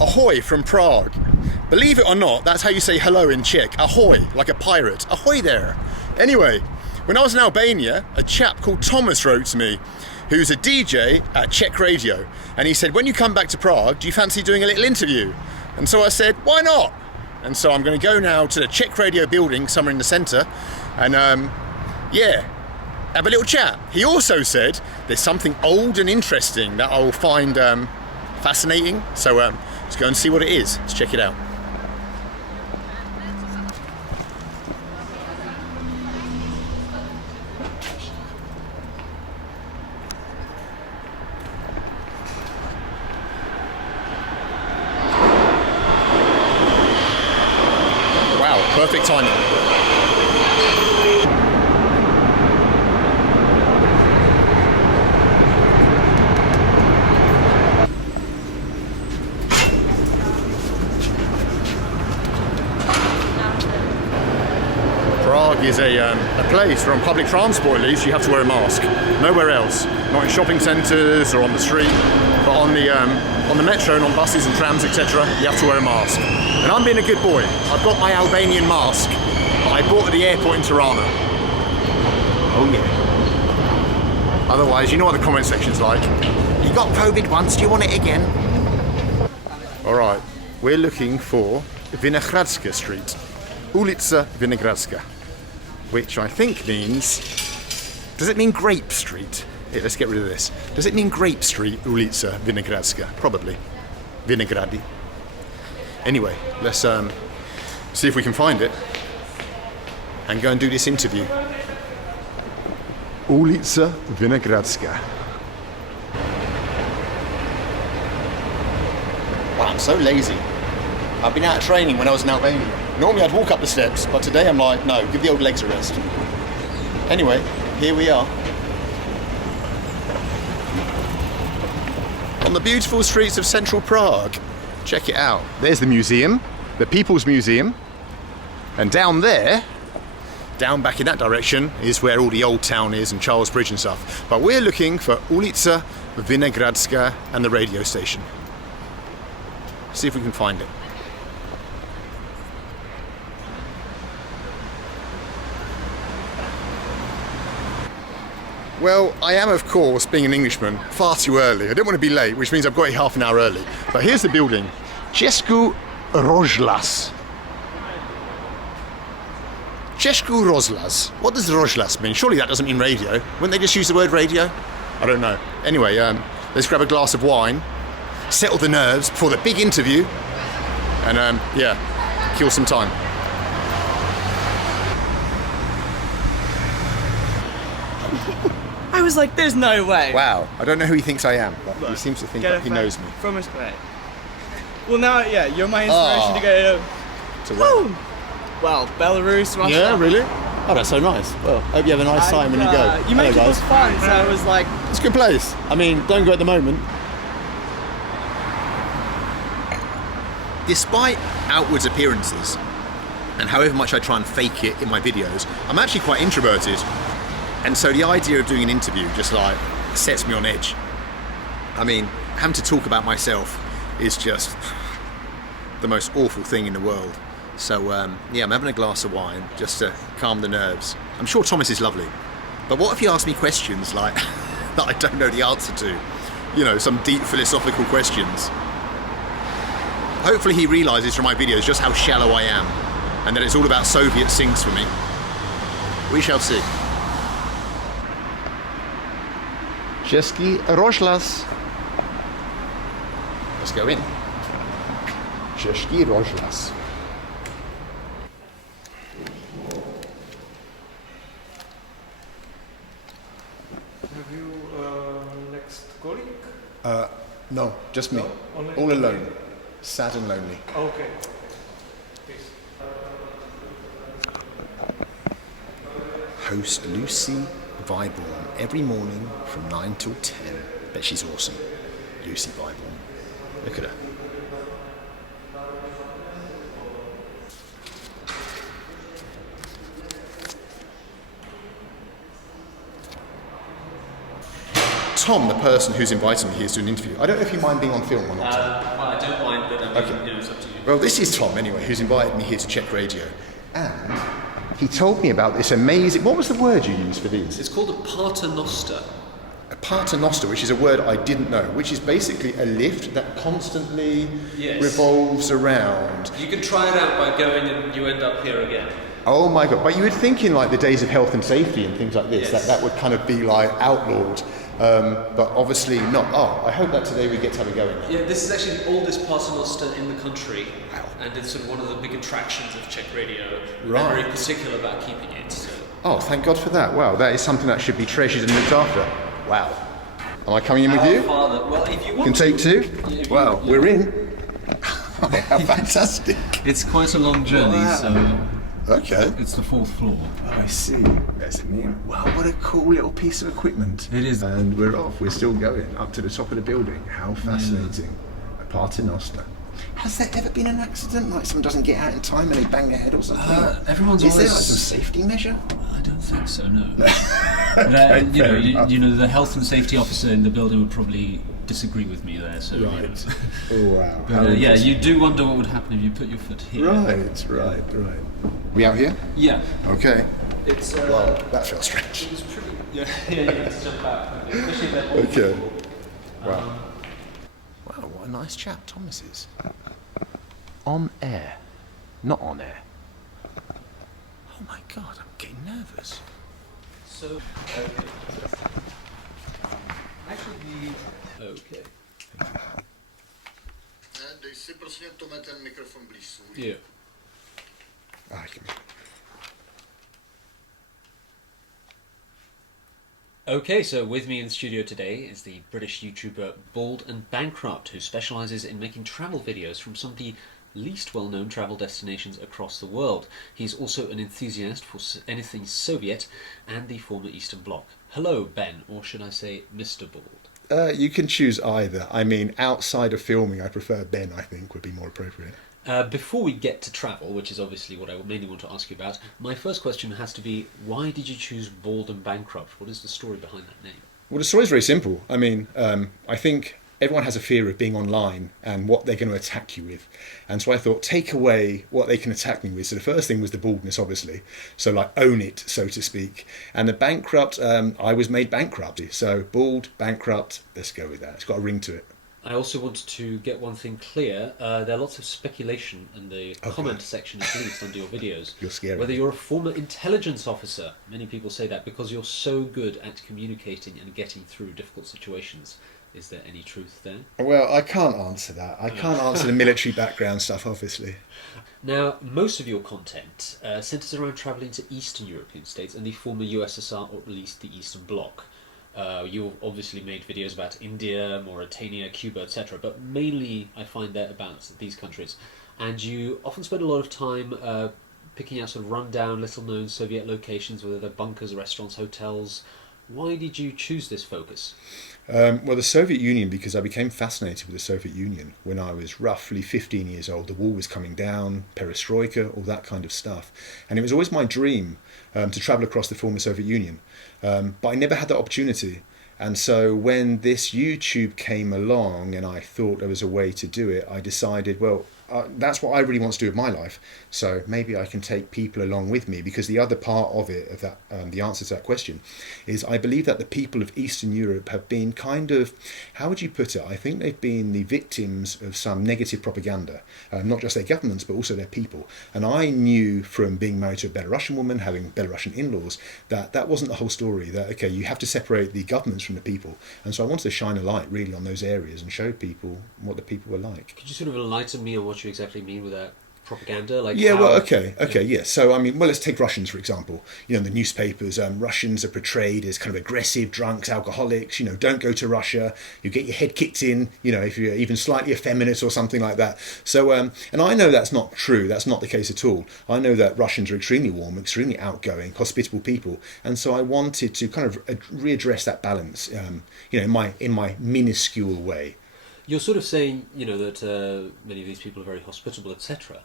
Ahoy from Prague. Believe it or not, that's how you say hello in Czech. Ahoy, like a pirate. Ahoy there. Anyway, when I was in Albania, a chap called Thomas wrote to me, who's a DJ at Czech radio. And he said, when you come back to Prague, do you fancy doing a little interview? And so I said, why not? And so I'm going to go now to the Czech radio building somewhere in the centre and yeah, have a little chat. He also said there's something old and interesting that I'll find fascinating. So let's go and see what it is. Let's check it out. Perfect timing. Prague is a place where on public transport at least you have to wear a mask. Nowhere else. Not in shopping centres or on the street, but on the metro and on buses and trams, etc. you have to wear a mask. And I'm being a good boy. I've got my Albanian mask that I bought at the airport in Tirana. Oh yeah. Otherwise, you know what the comment section's like. You got COVID once, do you want it again? Alright, we're looking for Vinogradska Street. Ulica Vinogradska. Which I think means... Does it mean Grape Street? Here, let's get rid of this. Does it mean Grape Street, Ulica Vinogradska? Probably. Vinogradi. Anyway, let's see if we can find it and go and do this interview. Ulica Vinogradska. Wow, I'm so lazy. I've been out of training when I was in Albania. Normally I'd walk up the steps, but today I'm like, no, give the old legs a rest. Anyway, here we are. On the beautiful streets of central Prague. Check it out. There's the museum, the People's Museum, and down there, down back in that direction, is where all the old town is and Charles Bridge and stuff. But we're looking for Ulica Vinogradska and the radio station. See if we can find it. Well, I am, of course, being an Englishman, far too early. I don't want to be late, which means I've got here half an hour early. But here's the building. Český rozhlas. Český rozhlas. What does rozhlas mean? Surely that doesn't mean radio. Wouldn't they just use the word radio? I don't know. Anyway, let's grab a glass of wine, settle the nerves before the big interview, and yeah, kill some time. I was like, there's no way. Wow, I don't know who he thinks I am, but he seems to think that he knows me. From his way. Well, now, yeah, you're my inspiration to go to where? Well, Belarus, Russia. Yeah, really? Oh, that's so nice. Well, hope you have a nice time when you go. You make it look fun, so I was like... It's a good place. I mean, don't go at the moment. Despite outwards appearances, and however much I try and fake it in my videos, I'm actually quite introverted. And so the idea of doing an interview just like sets me on edge. I mean, having to talk about myself is just the most awful thing in the world. So yeah, I'm having a glass of wine just to calm the nerves. I'm sure Thomas is lovely. But what if he asks me questions like that I don't know the answer to? You know, some deep philosophical questions. Hopefully he realises from my videos just how shallow I am and that it's all about Soviet sings for me. We shall see. Český rozhlas. Let's go in. Český rozhlas. Have you next colleague? No, just me. No? All alone. Sad and lonely. Okay. Please. Host Lucy Viborn every morning from 9 till 10. Bet she's awesome. Lucy Viborn. Look at her. Tom, the person who's invited me here to do an interview, I don't know if you mind being on film or not. Well, I don't mind, but Okay. You know, it's up to you. Well, this is Tom, anyway, who's invited me here to Czech Radio. And he told me about this amazing... What was the word you used for these? It's called a paternoster. A paternoster, which is a word I didn't know, which is basically a lift that constantly revolves around. You can try it out by going and you end up here again. Oh my God, but you would think in like the days of health and safety and things like this, Yes. that would kind of be like outlawed, but obviously not. Oh, I hope that today we get to have a go in. Yeah, this is actually the oldest paternoster in the country. Wow. And it's sort of one of the big attractions of Czech radio. Right. I'm very particular about keeping it. So. Oh, thank God for that. Wow, that is something that should be treasured and looked after. Wow. Am I coming in with you? Father, well, if you want Can take two? Yeah, if you Wow, want, we're in. How fantastic. It's quite a long journey, so Okay. it's the 4th floor. Oh, I see. There's a new. Wow, what a cool little piece of equipment. It is. And we're off. We're still going up to the top of the building. How fascinating. A paternoster. Has there ever been an accident? Like someone doesn't get out in time and they bang their head or something? Everyone's Is there always... like some safety measure? I don't think so, no. Okay, fair enough. you know, the health and safety officer in the building would probably disagree with me there. So, you know. Right. Oh, wow. But, yeah, you do wonder what would happen if you put your foot here. Right. We out here? Yeah. Okay. It's, Wow, that feels strange. it's pretty... Yeah, you have to jump out. Especially that old Okay. people. Wow. Wow, what a nice chap Thomas is. On air. Not on air. Oh my God, I'm getting nervous. So, okay. Actually, okay. Dej si prosím Tome ten mikrofon blíž svůj. Yeah. I can... Okay, so with me in the studio today is the British YouTuber Bald and Bankrupt, who specialises in making travel videos from some of the least well-known travel destinations across the world. He's also an enthusiast for anything Soviet and the former Eastern Bloc. Hello, Ben, or should I say Mr. Bald? You can choose either. I mean, outside of filming, I prefer Ben, I think, would be more appropriate. Before we get to travel, which is obviously what I mainly want to ask you about, my first question has to be, why did you choose Bald and Bankrupt? What is the story behind that name? Well, the story's very simple. I mean, I think everyone has a fear of being online and what they're going to attack you with. And so I thought, take away what they can attack me with. So the first thing was the baldness, obviously. So like own it, so to speak. And the bankrupt, I was made bankrupt. So bald, bankrupt, let's go with that. It's got a ring to it. I also wanted to get one thing clear. There are lots of speculation in the comment section, at least, under your videos. You're scary. Whether you're a former intelligence officer. Many people say that because you're so good at communicating and getting through difficult situations. Is there any truth there? Well, I can't answer that. I can't answer the military background stuff, obviously. Now, most of your content centres around travelling to Eastern European states and the former USSR, or at least the Eastern Bloc. You've obviously made videos about India, Mauritania, Cuba, etc. But mainly I find that about these countries. And you often spend a lot of time picking out sort of rundown, little-known Soviet locations, whether they're bunkers, restaurants, hotels. Why did you choose this focus? Well, the Soviet Union, because I became fascinated with the Soviet Union when I was roughly 15 years old. The wall was coming down, perestroika, all that kind of stuff. And it was always my dream to travel across the former Soviet Union. But I never had that opportunity. And so when this YouTube came along and I thought there was a way to do it, I decided, well, that's what I really want to do with my life. So maybe I can take people along with me, because the other part of it, of that, the answer to that question, is I believe that the people of Eastern Europe have been kind of, how would you put it? I think they've been the victims of some negative propaganda, not just their governments, but also their people. And I knew from being married to a Belarusian woman, having Belarusian in-laws, that that wasn't the whole story. That, okay, you have to separate the governments from the people. And so I wanted to shine a light really on those areas and show people what the people were like. Could you sort of enlighten me on what you exactly mean with that propaganda? Like, yeah, how, well, okay, yeah. So, I mean, well, let's take Russians, for example. You know, in the newspapers, Russians are portrayed as kind of aggressive, drunks, alcoholics. You know, don't go to Russia. You get your head kicked in, you know, if you're even slightly effeminate or something like that. So, and I know that's not true. That's not the case at all. I know that Russians are extremely warm, extremely outgoing, hospitable people. And so I wanted to kind of readdress that balance, you know, in my minuscule way. You're sort of saying, you know, that many of these people are very hospitable, etc.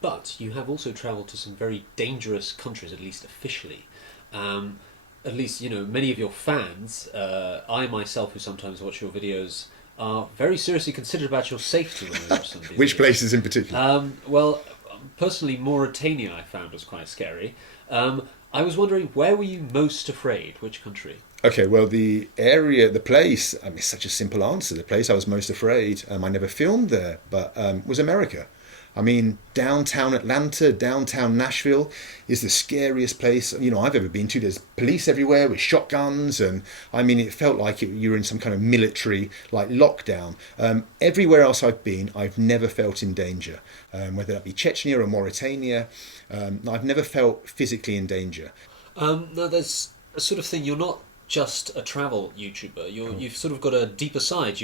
But you have also travelled to some very dangerous countries, at least officially. At least, you know, many of your fans, I myself, who sometimes watch your videos, are very seriously considered about your safety when we watch some of these Which videos. places in particular? Well, personally, Mauritania I found was quite scary. I was wondering, where were you most afraid? Which country? Okay, well, the place, I mean, it's such a simple answer. The place I was most afraid, I never filmed there, but was America. I mean, downtown Atlanta, downtown Nashville is the scariest place, I've ever been to. There's police everywhere with shotguns, and I mean, it felt like you were in some kind of military, lockdown. Everywhere else I've been, I've never felt in danger, whether that be Chechnya or Mauritania. I've never felt physically in danger. Now, there's a sort of thing, you're not just a travel YouTuber. You've sort of got a deeper side.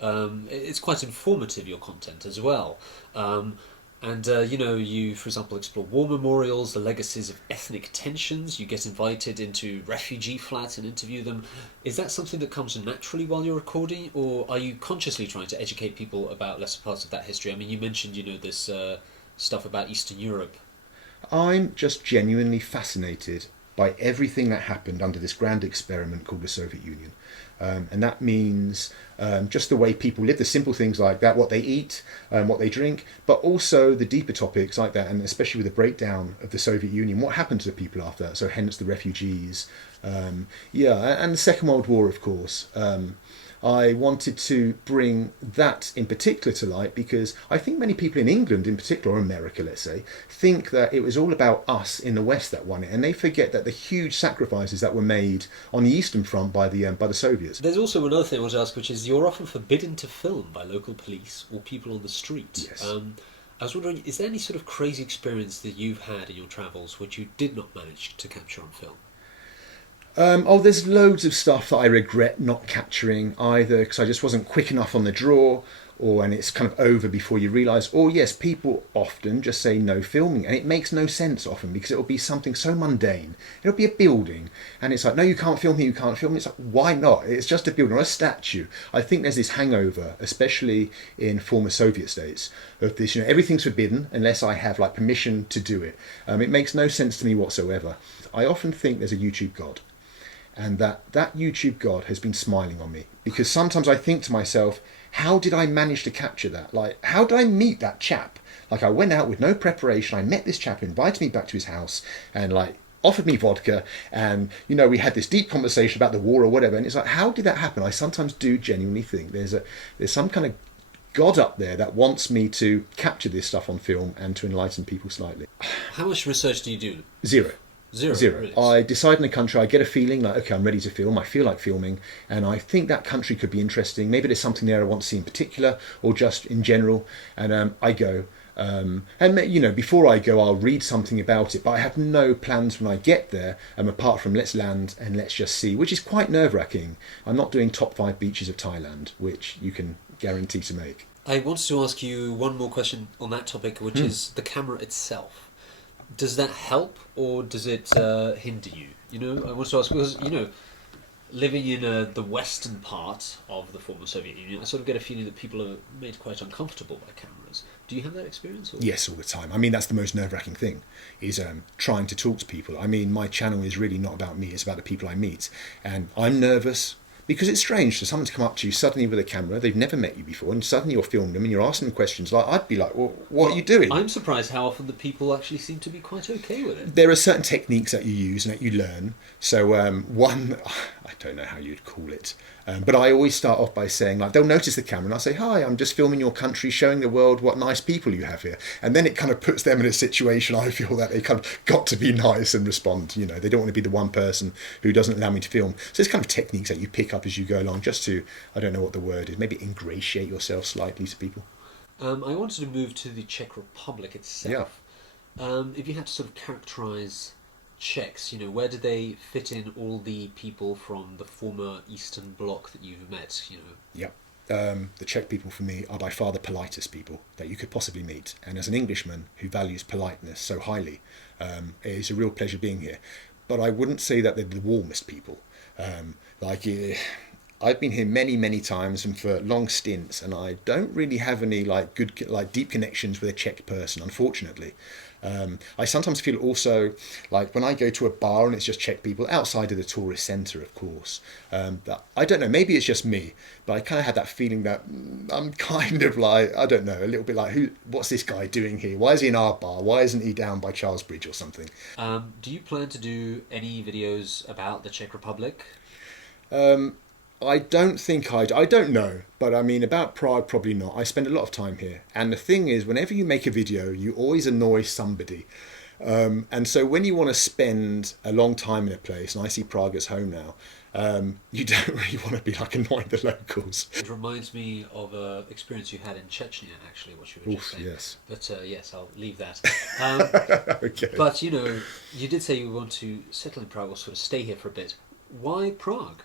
It's quite informative, your content as well. You, for example, explore war memorials, the legacies of ethnic tensions. You get invited into refugee flats and interview them. Is that something that comes naturally while you're recording, or are you consciously trying to educate people about lesser parts of that history? I mean, you mentioned, this stuff about Eastern Europe. I'm just genuinely fascinated by everything that happened under this grand experiment called the Soviet Union. And that means just the way people live, the simple things like that, what they eat, what they drink, but also the deeper topics like that, and especially with the breakdown of the Soviet Union, what happened to the people after that, so hence the refugees. And the Second World War, of course. I wanted to bring that in particular to light because I think many people in England in particular, or America let's say, think that it was all about us in the West that won it, and they forget that the huge sacrifices that were made on the Eastern Front by the Soviets. There's also another thing I want to ask, which is you're often forbidden to film by local police or people on the street. Yes. I was wondering, is there any sort of crazy experience that you've had in your travels which you did not manage to capture on film? There's loads of stuff that I regret not capturing, either because I just wasn't quick enough on the draw, and it's kind of over before you realise, or yes, people often just say no filming, and it makes no sense often because it'll be something so mundane. It'll be a building, and it's like, no, you can't film here, you can't film. It's like, why not? It's just a building or a statue. I think there's this hangover, especially in former Soviet states, of this, everything's forbidden unless I have permission to do it. It makes no sense to me whatsoever. I often think there's a YouTube God. And that YouTube God has been smiling on me, because sometimes I think to myself, how did I manage to capture that? How did I meet that chap? I went out with no preparation. I met this chap, invited me back to his house, and offered me vodka, and we had this deep conversation about the war or whatever. And it's like, how did that happen? I sometimes do genuinely think there's some kind of God up there that wants me to capture this stuff on film and to enlighten people slightly. How much research do you do? Zero. Really? I decide in a country, I get a feeling okay, I'm ready to film, I feel like filming, and I think that country could be interesting. Maybe there's something there I want to see in particular, or just in general, and I go. Before I go, I'll read something about it, but I have no plans when I get there, apart from let's land and let's just see, which is quite nerve-wracking. I'm not doing top 5 beaches of Thailand, which you can guarantee to make. I wanted to ask you one more question on that topic, which is the camera itself. Does that help, or does it hinder you? I want to ask, because, living in the western part of the former Soviet Union, I sort of get a feeling that people are made quite uncomfortable by cameras. Do you have that experience? Or? Yes, all the time. I mean, that's the most nerve-wracking thing, is trying to talk to people. I mean, my channel is really not about me, it's about the people I meet. And I'm nervous, because it's strange for someone to come up to you suddenly with a camera, they've never met you before, and suddenly you're filming them and you're asking them questions. I'd be like, well, what are you doing? I'm surprised how often the people actually seem to be quite okay with it. There are certain techniques that you use and that you learn. So one, I don't know how you'd call it, but I always start off by saying, they'll notice the camera and I'll say, hi, I'm just filming your country, showing the world what nice people you have here. And then it kind of puts them in a situation, I feel, that they kind of got to be nice and respond. They don't want to be the one person who doesn't allow me to film. So there's kind of techniques that you pick up as you go along, just to, I don't know what the word is, maybe ingratiate yourself slightly to people. I wanted to move to the Czech Republic itself. Yeah. If you had to sort of characterise Czechs, where do they fit in all the people from the former Eastern Bloc that you've met? Yep. The Czech people for me are by far the politest people that you could possibly meet. And as an Englishman who values politeness so highly, it is a real pleasure being here. But I wouldn't say that they're the warmest people. I've been here many times and for long stints, and I don't really have any like good, like deep connections with a Czech person, unfortunately. I sometimes feel also like when I go to a bar and it's just Czech people outside of the tourist centre, of course. But I don't know, maybe it's just me, but I kind of had that feeling that I'm kind of like, I don't know, a little bit like, what's this guy doing here? Why is he in our bar? Why isn't he down by Charles Bridge or something? Do you plan to do any videos about the Czech Republic? I don't know, but I mean, about Prague, probably not. I spend a lot of time here. And the thing is, whenever you make a video, you always annoy somebody. And so when you want to spend a long time in a place, and I see Prague as home now, you don't really want to be like annoying the locals. It reminds me of an experience you had in Chechnya, actually, what you were just saying. Yes. But yes, I'll leave that. Okay. But, you know, you did say you want to settle in Prague or sort of stay here for a bit. Why Prague?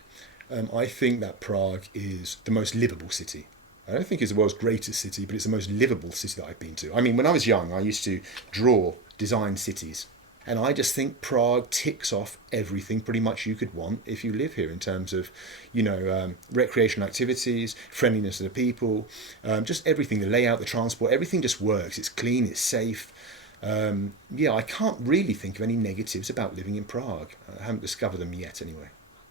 I think that Prague is the most livable city. I don't think it's the world's greatest city, but it's the most livable city that I've been to. I mean, when I was young, I used to design cities. And I just think Prague ticks off everything pretty much you could want if you live here in terms of, you know, recreational activities, friendliness to the people, just everything, the layout, the transport, everything just works. It's clean, it's safe. I can't really think of any negatives about living in Prague. I haven't discovered them yet anyway.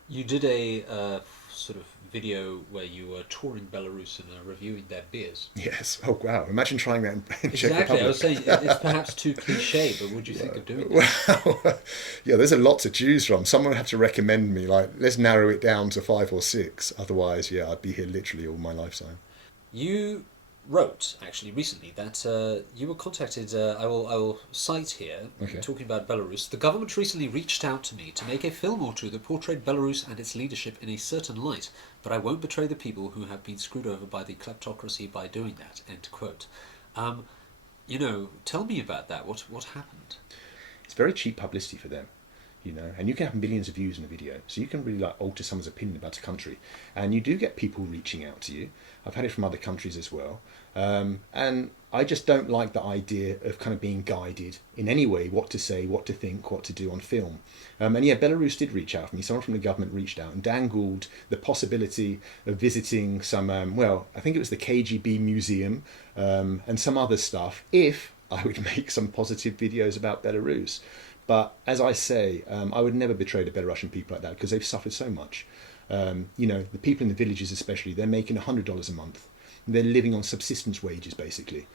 You did a sort of video where you were touring Belarus and reviewing their beers. Yes. Oh, wow. Imagine trying that in Czech Exactly. Republic. I was saying it's perhaps too cliche, but would you think of doing that? Well, yeah, there's a lot to choose from. Someone would have to recommend me, like, let's narrow it down to 5 or 6. Otherwise, yeah, I'd be here literally all my lifetime. You wrote, actually, recently that you were contacted, I will cite here, Okay. talking about Belarus. The government recently reached out to me to make a film or two that portrayed Belarus and its leadership in a certain light, but I won't betray the people who have been screwed over by the kleptocracy by doing that, end quote. You know, tell me about that. What happened? It's very cheap publicity for them, you know, and you can have millions of views in a video, so you can really like alter someone's opinion about a country, and you do get people reaching out to you. I've had it from other countries as well, and I just don't like the idea of kind of being guided in any way what to say, what to think, what to do on film. And yeah, Belarus did reach out to me. Someone from the government reached out and dangled the possibility of visiting some, I think it was the KGB museum and some other stuff if I would make some positive videos about Belarus. But as I say, I would never betray the Belarusian people like that because they've suffered so much. You know, the people in the villages especially, they're making $100 a month. They're living on subsistence wages, basically.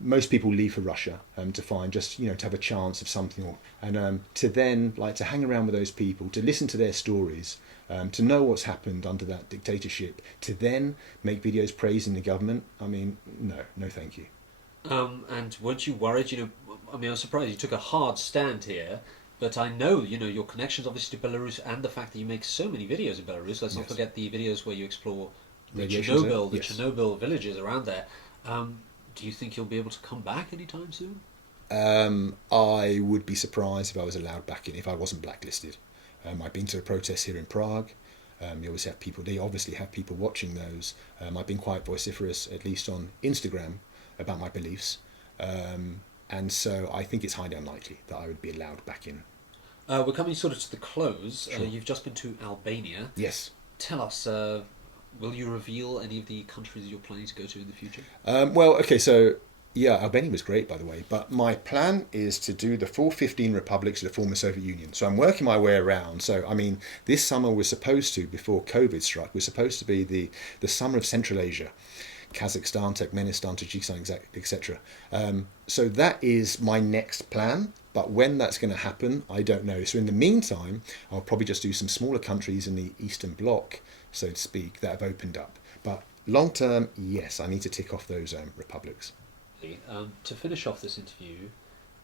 Most people leave for Russia to find just, you know, to have a chance of something. And to then, like, to hang around with those people, to listen to their stories, to know what's happened under that dictatorship, to then make videos praising the government, I mean, no thank you. And weren't you worried, you know, I mean, I was surprised you took a hard stand here, but I know, you know, your connections obviously to Belarus and the fact that you make so many videos in Belarus. Let's not forget the videos where you explore the Chernobyl villages around there. Do you think you'll be able to come back anytime soon? I would be surprised if I was allowed back in, if I wasn't blacklisted. I've been to a protest here in Prague. They obviously have people watching those. I've been quite vociferous, at least on Instagram, about my beliefs. And so I think it's highly unlikely that I would be allowed back in. We're coming sort of to the close. Sure. You've just been to Albania. Yes. Tell us, will you reveal any of the countries you're planning to go to in the future? Albania was great, by the way, but my plan is to do the full 15 republics of the former Soviet Union. So I'm working my way around. So, I mean, this summer was supposed to, before COVID struck, was supposed to be the summer of Central Asia. Kazakhstan, Turkmenistan, Tajikistan, etc. So that is my next plan, but when that's going to happen, I don't know. So in the meantime, I'll probably just do some smaller countries in the Eastern Bloc, so to speak, that have opened up. But long term, yes, I need to tick off those republics. To finish off this interview,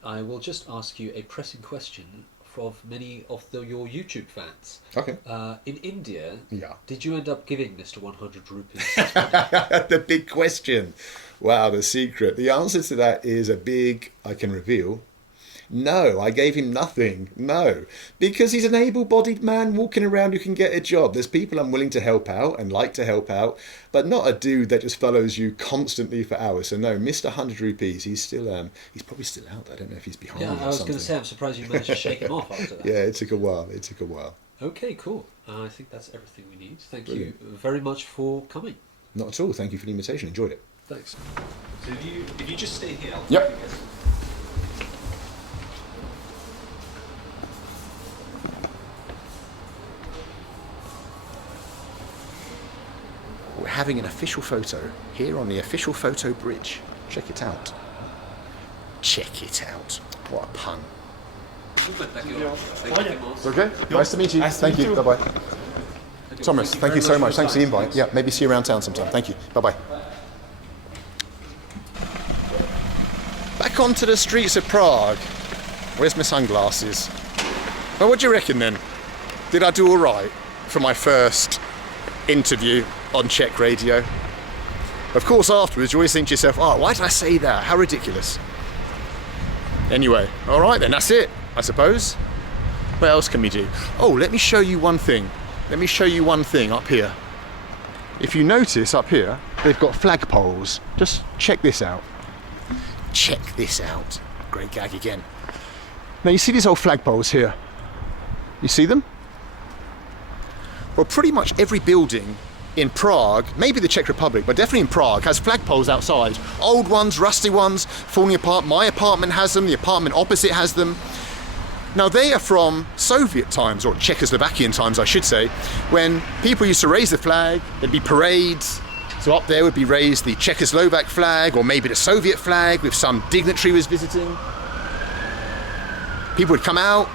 I will just ask you a pressing question of many of your YouTube fans. Okay. In India, yeah. Did you end up giving Mr. 100 rupees? The big question. Wow, the secret. The answer to that is I can reveal. No, I gave him nothing. No, because he's an able-bodied man walking around who can get a job. There's people I'm willing to help out and like to help out, but not a dude that just follows you constantly for hours. So no, Mr. 100 rupees, he's still, he's probably still out. I don't know if he's behind me or I was something. going to say, I'm surprised you managed to shake him off after that. Yeah, it took a while. Okay, cool. I think that's everything we need. Thank you very much for coming. Not at all. Thank you for the invitation. Enjoyed it. Thanks. So if you just stay here, I'll Yep. take you guys. We're having an official photo here on the official photo bridge. Check it out. Check it out. What a pun. It's okay? Nice to meet you. Thank you. Bye-bye. Thomas, thank you so much. Thanks for the invite. Yeah, maybe see you around town sometime. Thank you. Bye-bye. Back onto the streets of Prague. Where's my sunglasses? Well, what do you reckon then? Did I do all right for my first interview on Czech radio? Of course, afterwards, you always think to yourself, oh, why did I say that? How ridiculous. Anyway, all right then, that's it, I suppose. What else can we do? Oh, let me show you one thing. Let me show you one thing up here. If you notice up here, they've got flagpoles. Just check this out. Check this out. Great gag again. Now you see these old flagpoles here? You see them? Well, pretty much every building in Prague, maybe the Czech Republic, but definitely in Prague, has flagpoles outside. Old ones, rusty ones, falling apart. My apartment has them, the apartment opposite has them. Now they are from Soviet times, or Czechoslovakian times I should say, when people used to raise the flag, there'd be parades. So up there would be raised the Czechoslovak flag, or maybe the Soviet flag if some dignitary was visiting. People would come out,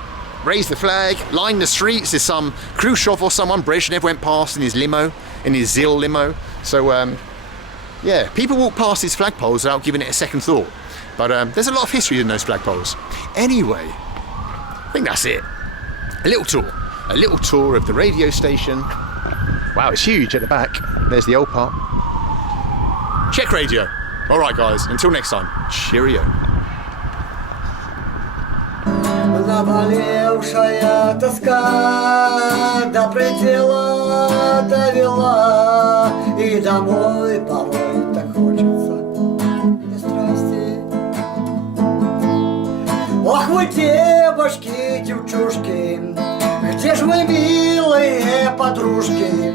raise the flag, line the streets. There's some Khrushchev or someone, Brezhnev went past in his limo, in his ZIL limo. So yeah, people walk past these flagpoles without giving it a second thought. But there's a lot of history in those flagpoles. Anyway, I think that's it. A little tour of the radio station. Wow, it's huge at the back. There's the old part. Czech radio. All right, guys, until next time, cheerio. Наболевшая тоска до предела довела, и домой порой так хочется до страсти. Ох вы, девушки, девчушки, где ж вы, милые подружки?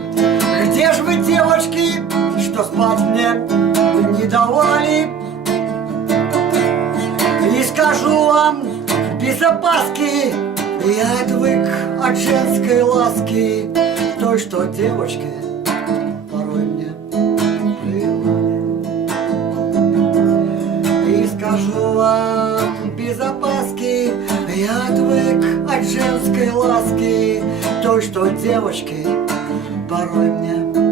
Где ж вы, девочки, что спать мне не давали? И скажу вам без опаски, я отвык от женской ласки, той, что девочки порой мне плевали. И скажу вам без опаски, я отвык от женской ласки, той, что девочки порой мне